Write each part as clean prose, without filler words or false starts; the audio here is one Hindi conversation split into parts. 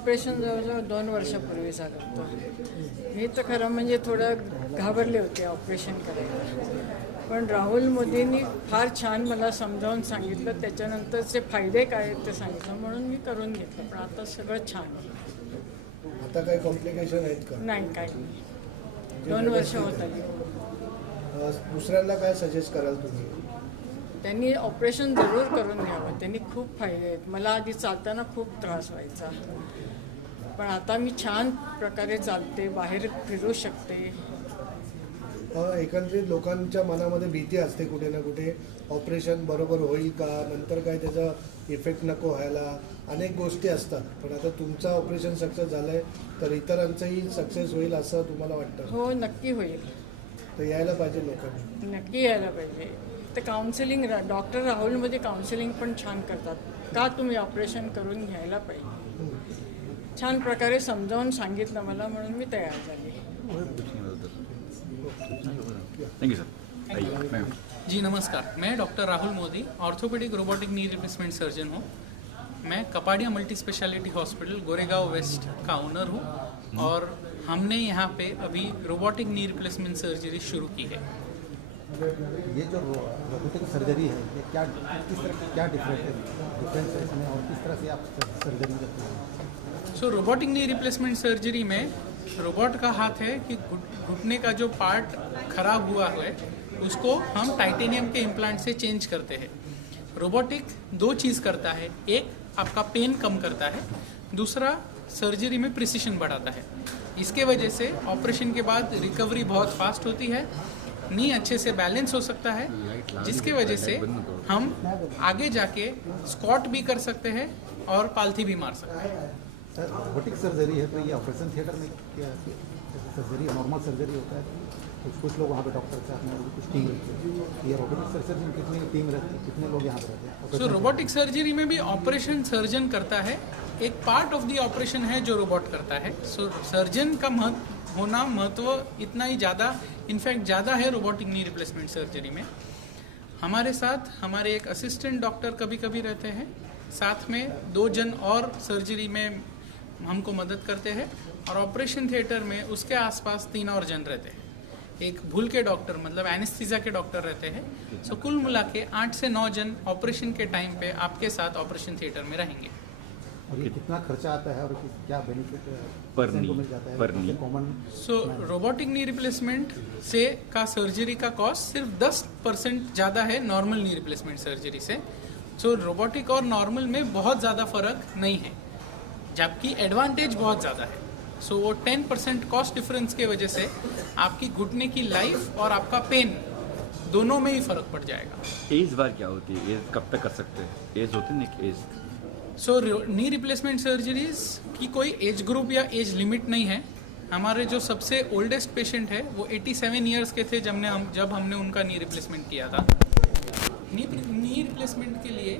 ऑपरेशन जवळजवळ 2 वर्षापूर्वी झालं होतं. मी तर खरं म्हणजे थोडं घाबरले होते ऑपरेशन करायला, पण राहुल मोदींनी फार छान मला समजावून सांगितलं. त्याच्यानंतरचे फायदे काय आहेत ते सांगितलं, म्हणून मी करून घेतलं. पण आता सगळं छान. आता काही कॉम्प्लिकेशन आहेत का? नाही, काही नाही. 2 वर्ष होत आली. दुसऱ्यांना काय सजेस्ट कराल तुम्ही? त्यांनी ऑपरेशन जरूर करून घ्यावं. त्यांनी खूप फायदे आहेत. मला आधी चालताना खूप त्रास व्हायचा, पण आता मी छान प्रकारे चालते, बाहेर फिरू शकते. एकंदरीत लोकांच्या मनामध्ये भीती असते कुठे ना कुठे, ऑपरेशन बरोबर होईल का, नंतर काय त्याचा इफेक्ट नको व्हायला, अनेक गोष्टी असतात. पण आता तुमचं ऑपरेशन सक्सेस झालं आहे, तर इतरांचंही सक्सेस होईल असं तुम्हाला वाटतं? हो, नक्की होईल. तर यायला पाहिजे लोकांनी, नक्की यायला पाहिजे. तर काउन्सिलिंग, डॉक्टर राहुलमध्ये काउन्सिलिंग पण छान करतात. का तुम्ही ऑपरेशन करून घ्यायला पाहिजे, छान प्रकारे समजावून सांगितलं मला, म्हणून मी तयार झाले. Thank you sir. जी नमस्कार, मैं doctor Rahul Modi, orthopaedic robotic knee replacement surgeon हूँ। मैं Kapadia multi speciality hospital Goregaon west का ओनर हूँ और हमने यहाँ पे अभी रोबोटिक नी रिप्लेसमेंट सर्जरी शुरू की है। ये जो रोबोटिक सर्जरी है, ये क्या डिफरेंस है इसमें और किस तरह से आप सर्जरी करते हैं? सो रोबोटिक नी रिप्लेसमेंट सर्जरी में रोबोट का हाथ है कि घुटने का जो पार्ट खराब हुआ है उसको हम टाइटेनियम के इम्प्लांट से चेंज करते हैं। रोबोटिक 2 चीज़ करता है, एक आपका पेन कम करता है, दूसरा सर्जरी में प्रिसिशन बढ़ाता है। इसके वजह से ऑपरेशन के बाद रिकवरी बहुत फास्ट होती है, नी अच्छे से बैलेंस हो सकता है, जिसके वजह से हम आगे जाके स्क्वाट भी कर सकते हैं और पालथी भी मार सकते हैं। सर, रोबोटिक सर्जरी है तो ये ऑपरेशन थिएटर में क्या सर्जरी, नॉर्मल सर्जरी होता है, कुछ लोग वहाँ पे डॉक्टर के साथ में, कुछ टीम रहती है। ये रोबोटिक सर्जरी में कितनी टीम रहती है, कितने लोग यहाँ पे रहते हैं? सो रोबोटिक सर्जरी में भी ऑपरेशन सर्जन करता है, एक पार्ट ऑफ द ऑपरेशन है जो रोबोट करता है। सो सर्जन का महत्व इतना ही ज़्यादा, इनफैक्ट ज़्यादा है रोबोटिक नी रिप्लेसमेंट सर्जरी में। हमारे साथ हमारे एक असिस्टेंट डॉक्टर कभी कभी रहते हैं, साथ में 2 जन और सर्जरी में हमको मदद करते हैं, और ऑपरेशन थिएटर में उसके आसपास 3 और जन रहते हैं। एक भूल के डॉक्टर, मतलब एनेस्थीसिया के डॉक्टर रहते हैं। सो कुल मिला के 8 से 9 जन ऑपरेशन के टाइम पे आपके साथ ऑपरेशन थिएटर में रहेंगे। और ये कितना खर्चा आता है और क्या बेनिफिट पर को मिल जाता है? पर knee. Common so robotic knee replacement से का सर्जरी का कॉस्ट सिर्फ 10% ज़्यादा है नॉर्मल नी रिप्लेसमेंट सर्जरी से। सो रोबोटिक और नॉर्मल में बहुत ज़्यादा फर्क नहीं है, जबकि एडवांटेज बहुत ज़्यादा है। सो वो 10% कॉस्ट डिफरेंस के वजह से आपकी घुटने की लाइफ और आपका पेन दोनों में ही फ़र्क पड़ जाएगा। एज बार क्या होती है, एज कब तक कर सकते हैं, एज होती है ना एक एज? सो नी रिप्लेसमेंट सर्जरीज की कोई एज ग्रुप या एज लिमिट नहीं है। हमारे जो सबसे ओल्डेस्ट पेशेंट है वो 87 ईयर्स के थे जब हमने उनका नी रिप्लेसमेंट किया था। नी रिप्लेसमेंट के लिए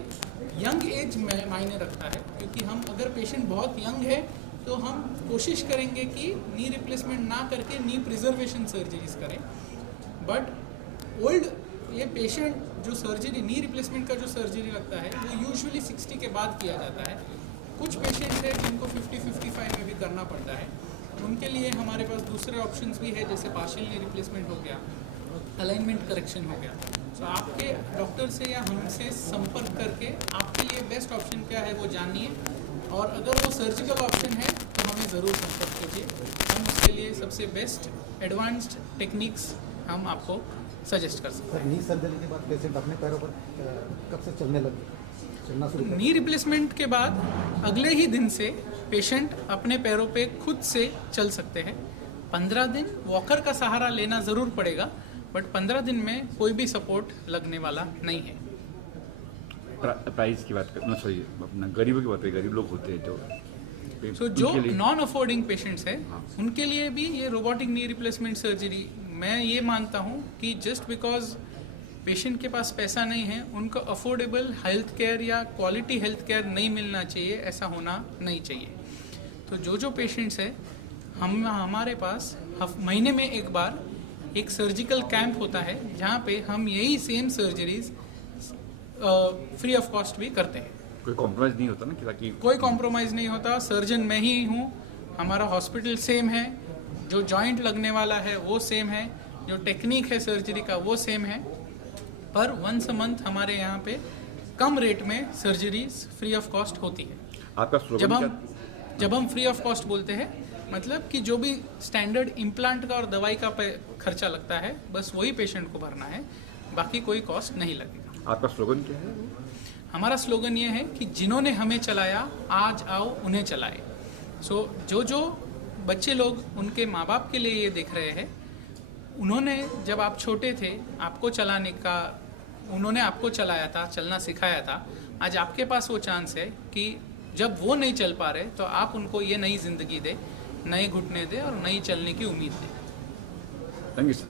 यंग एज मायने रखता है, क्योंकि हम अगर पेशेंट बहुत यंग है तो हम कोशिश करेंगे कि नी रिप्लेसमेंट ना करके नी प्रिजर्वेशन सर्जरीज करें। बट ओल्ड ये पेशेंट जो सर्जरी नी रिप्लेसमेंट का जो सर्जरी लगता है वो यूजुअली 60 के बाद किया जाता है। कुछ पेशेंट है जिनको 50-55 में भी करना पड़ता है, उनके लिए हमारे पास दूसरे ऑप्शंस भी है, जैसे पार्शियल नी रिप्लेसमेंट हो गया, अलाइनमेंट करेक्शन हो गया। तो आपके डॉक्टर से या हमसे संपर्क करके आपके लिए बेस्ट ऑप्शन क्या है वो जानिए, और अगर वो सर्जिकल ऑप्शन है तो हमें ज़रूर संपर्क कीजिए। हम उसके लिए सबसे बेस्ट एडवांस्ड टेक्निक्स हम आपको सजेस्ट कर सकते सर, नी सर्जरी के बाद पेशेंट अपने पैरों पर कब से चलने लगे, चलना शुरू हैं। कर? नी रिप्लेसमेंट के बाद अगले ही दिन से पेशेंट अपने पैरों पे खुद से चल सकते हैं। 15 दिन वॉकर का सहारा लेना ज़रूर पड़ेगा, बट 15 दिन में कोई भी सपोर्ट लगने वाला नहीं है। प्राइस की बात कर, सॉरी, अपना गरीबों की बात करें, गरीब लोग होते हैं सो जो उनके लिए- नॉन अफोर्डिंग पेशेंट्स हैं उनके लिए भी ये रोबोटिक नी रिप्लेसमेंट सर्जरी, मैं ये मानता हूँ कि जस्ट बिकॉज पेशेंट के पास पैसा नहीं है उनको अफोर्डेबल हेल्थ केयर या क्वालिटी हेल्थ केयर नहीं मिलना चाहिए, ऐसा होना नहीं चाहिए। तो जो पेशेंट्स हैं हमारे पास महीने में एक बार एक सर्जिकल कैंप होता है, जहाँ पे हम यही same surgeries free of cost भी करते हैं। कोई कॉम्प्रोमाइज़ नहीं होता ना कि ताकि कोई कॉम्प्रोमाइज़ नहीं होता। सर्जन मैं ही हूँ, हमारा हॉस्पिटल सेम है, जो जॉइंट लगने वाला है वो सेम है, जो टेक्निक है सर्जरी का वो सेम है, पर वंस अ मंथ हमारे यहाँ पे कम रेट में सर्जरीज फ्री ऑफ कॉस्ट होती है। आपका जब स्लोगन हम क्या? जब हम फ्री ऑफ कॉस्ट बोलते हैं, मतलब कि जो भी स्टैंडर्ड इम्प्लांट का और दवाई का खर्चा लगता है बस वही पेशेंट को भरना है, बाकी कोई कॉस्ट नहीं लगेगा। आपका स्लोगन क्या है? हमारा स्लोगन ये है कि जिन्होंने हमें चलाया आज आओ उन्हें चलाए। सो जो बच्चे लोग उनके माँ बाप के लिए ये देख रहे हैं, उन्होंने जब आप छोटे थे आपको चलाने का, उन्होंने आपको चलाया था, चलना सिखाया था, आज आपके पास वो चांस है कि जब वो नहीं चल पा रहे तो आप उनको ये नई जिंदगी दे, नए घुटने दे और नई चलने की उम्मीद दे। Thank you sir.